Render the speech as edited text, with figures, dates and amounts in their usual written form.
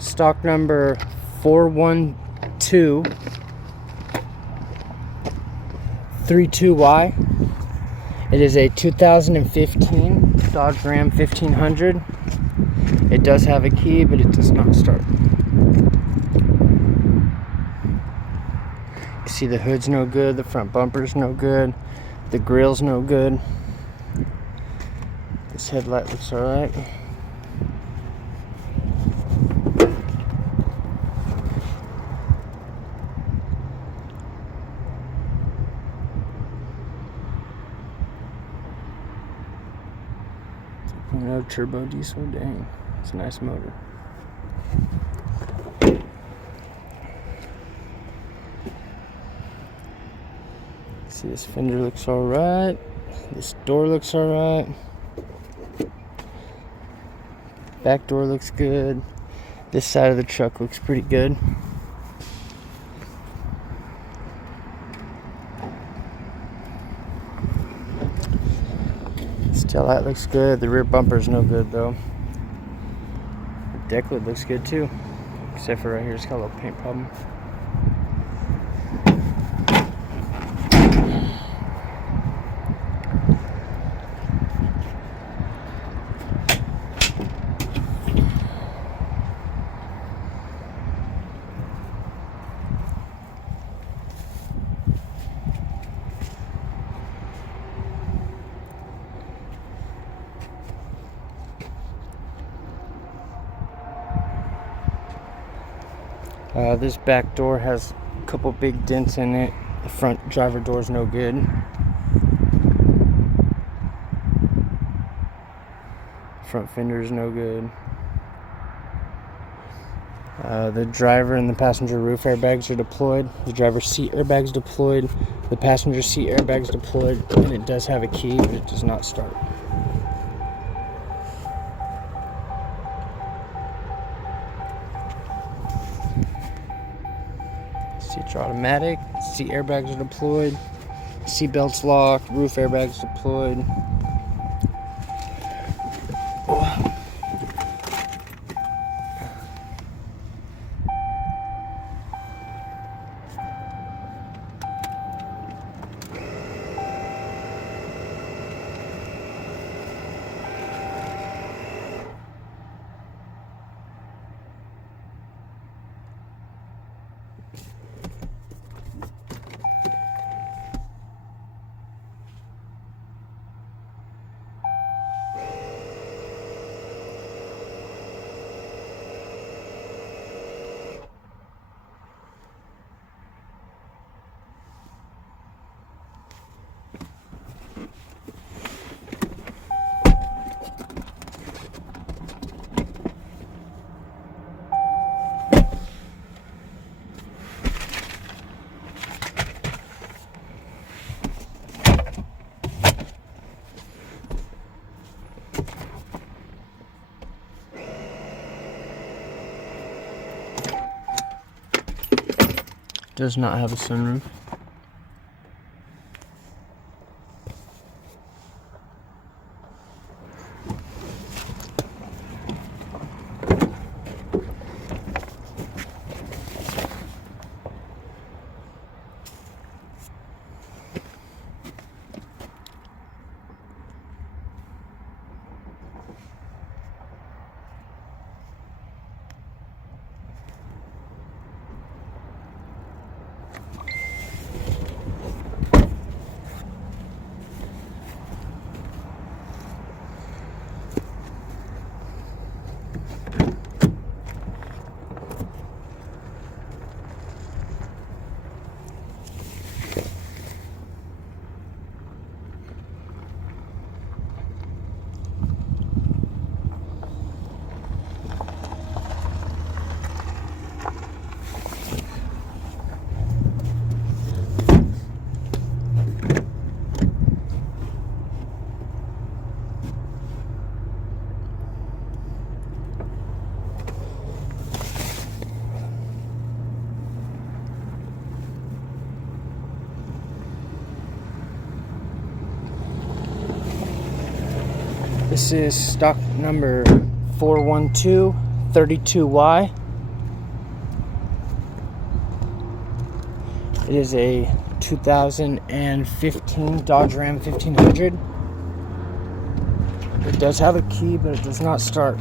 Stock number 41232Y. It is a 2015 Dodge Ram 1500. It does have a key, but it does not start. You see the hood's no good, the front bumper's no good, the grill's no good. This headlight looks alright. No turbo diesel, dang, it's a nice motor. See, this fender looks alright. This door looks alright. Back door looks good. This side of the truck looks pretty good. This tail light looks good. The rear bumper's no good though. The deck lid looks good too, except for right here, it's got a little paint problem. This back door has a couple big dents in it. The front driver door is no good. Front fender is no good. The driver and the passenger roof airbags are deployed. The driver's seat airbags deployed. The passenger seat airbags deployed. And it does have a key, but it does not start. Seats are automatic, seat airbags are deployed, seat belts locked, roof airbags deployed. Does not have a sunroof. This is stock number 41232Y. It is a 2015 Dodge Ram 1500. It does have a key, but it does not start.